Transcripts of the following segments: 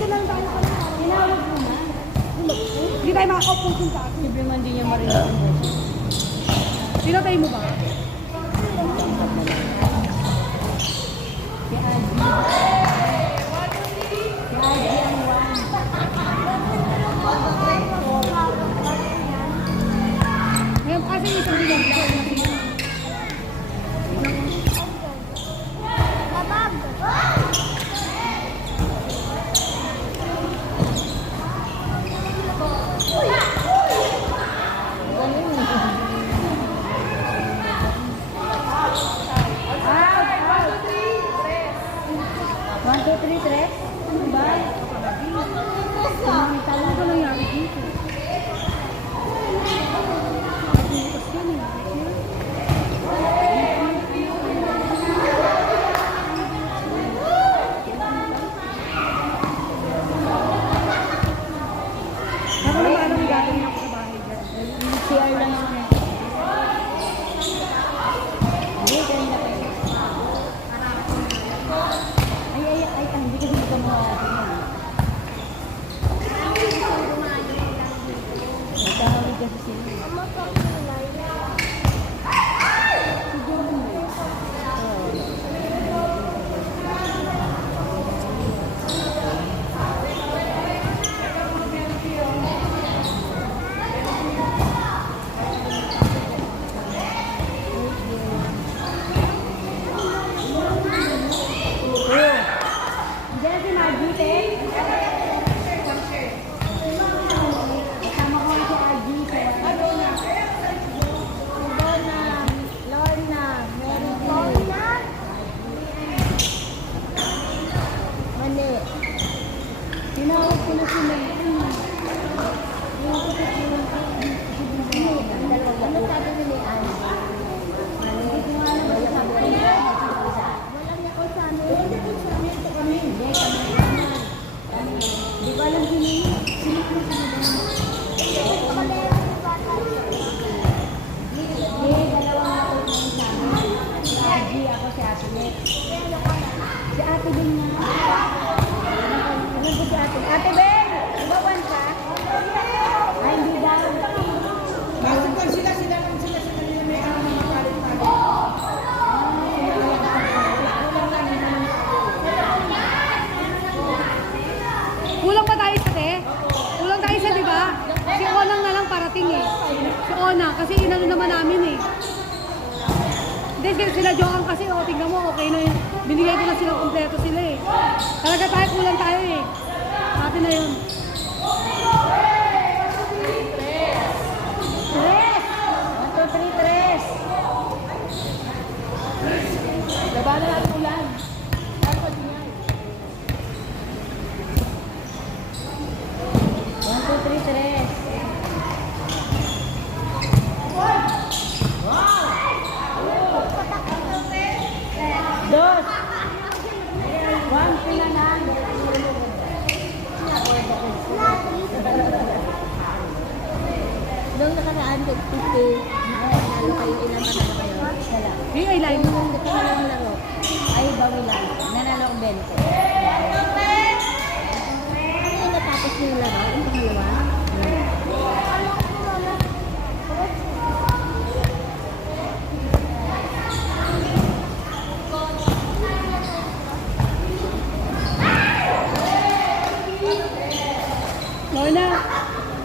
dito lang tayo pala. Tinawag mo na. Hindi tayo makakaupong sa akin. Siyempre man din niya marinig ang boses. Pinatay mo ba? Si Adi. Si Adi ang one. Ngayon kasi isang bilang ko. One, two, three, tres. Diba? Talo ko nangyari dito. Ako na ba anong gagawin ako sa bahay dyan? CR lang naman. Hindi, ganyan na kayo. Ay, hindi kasi dito mo nagkakawid kasi sila. Diyan si Maggie, te. Kasama ko si Adi. Lorna, Mary Lee. Mali. Tinawag ko na sila. Ano sabi nila ni Adi? Mali. Wala sabi ko niya. Walang yakol sa amin. Walang yakol sa amin. Ito kami. Hindi, kami naman. Di ba alam sino yun? Sino ko sino naman? Hindi, dalawang yakol kami sa amin. Si Adi, ako si Ate Net. Si Ate din nga. Alam ko si Ate. Ate Ben! Ibawan ka? Ay, hindi daw. Bakit pag sila nila may ano na makalit-kalit? Kulang pa tayo sa te? Kulang tayo sa, di ba? Si Onang na lang parating eh. Si Onang, kasi inano naman namin eh. Hindi, sila Joang kasi, o, tingnan mo, okay na yun. Binigay ko na sila, kompleto sila eh. Talaga tayo, kulang tayo eh. Atin na yun. Tres! 1, 2, 3, tres! Labanan natin ulan. 1, 2, 3, tres! Dos! 1, pinanan! Nung nakaraan, 50. Nanalo kayo, ilan nanalo kayo? Wala. Hey, ay line. Nung nakaraan laro, ay bawi lang. Nanalo ang 20. Ano yung natapos yung laro? Yung pangalawa? Lorna,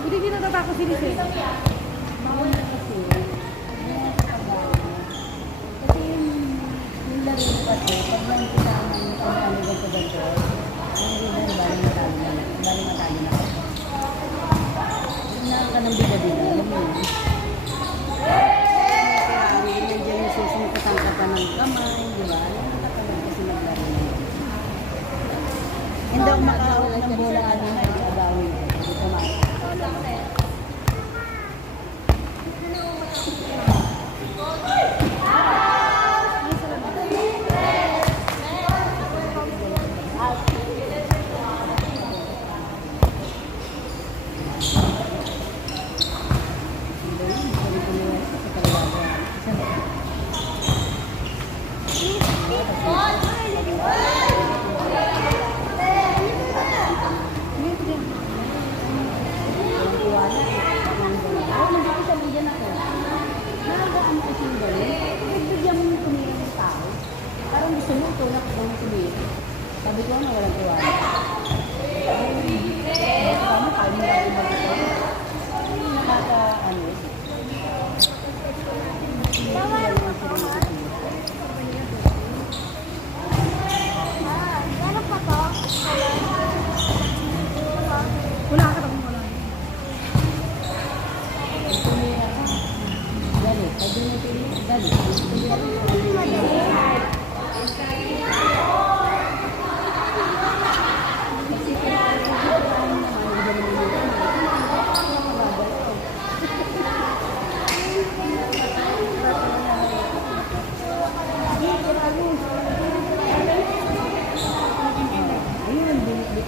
hindi kita natatapos si Liz eh. Mauna kasi. Kasi yung laro kasi, pag lang kita ng pagkaligan sa banjo, ang riban, bali matalo na. Bali matalo na. Hinaan ka ng bida-bida. Alam mo yun. Nandiyan yung susunod ka pa ng kamay, di ba? Alam mo katagal kasi maglaro na yun. Hindi ako makahawak ng bola ano na agawin. Dito na.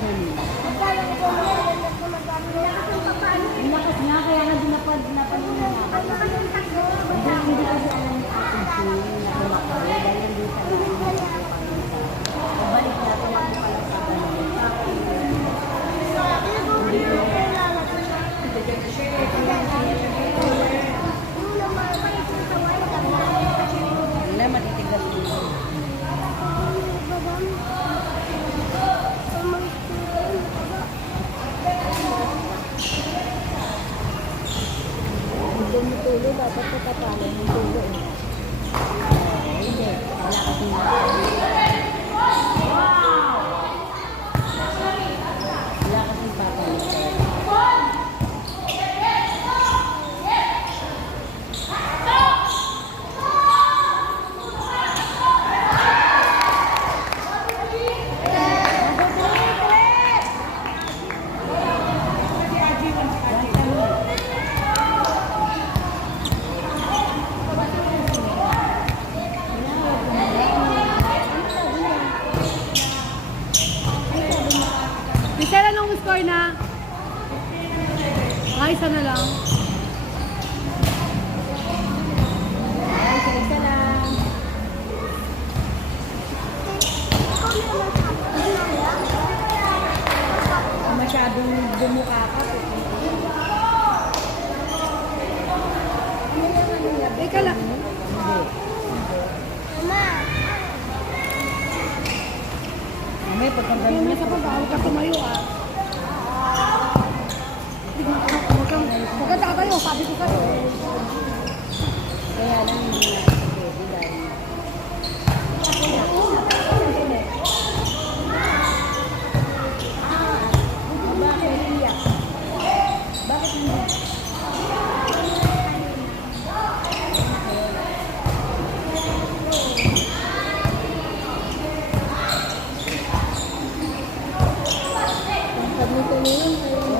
honey. Ang lakas nga, kaya nga dinapad na panunod na. Hindi kasi alam ni Ate Jane na kumakain dahil hindi sa lahat. Balik na tumakbo ka lang sa ganun. Wala, matitigas dito. Hindi mo tulo, dapat pagkatalan ng tulo eh. Hindi, wala kasing wala kasing papalitan. Michelle, anong score na? Ay, isa na lang. Ay, isa lang. Masyadong bumuka ka. Ika lang. May pagkagaling Yung nasa pag-awal ka tumayo ah. Huwag kang tatayo, sabi ko sa'yo. kaya lang hindi na pwede dahil bakit iyak? Bakit hindi? Pag nito na yun,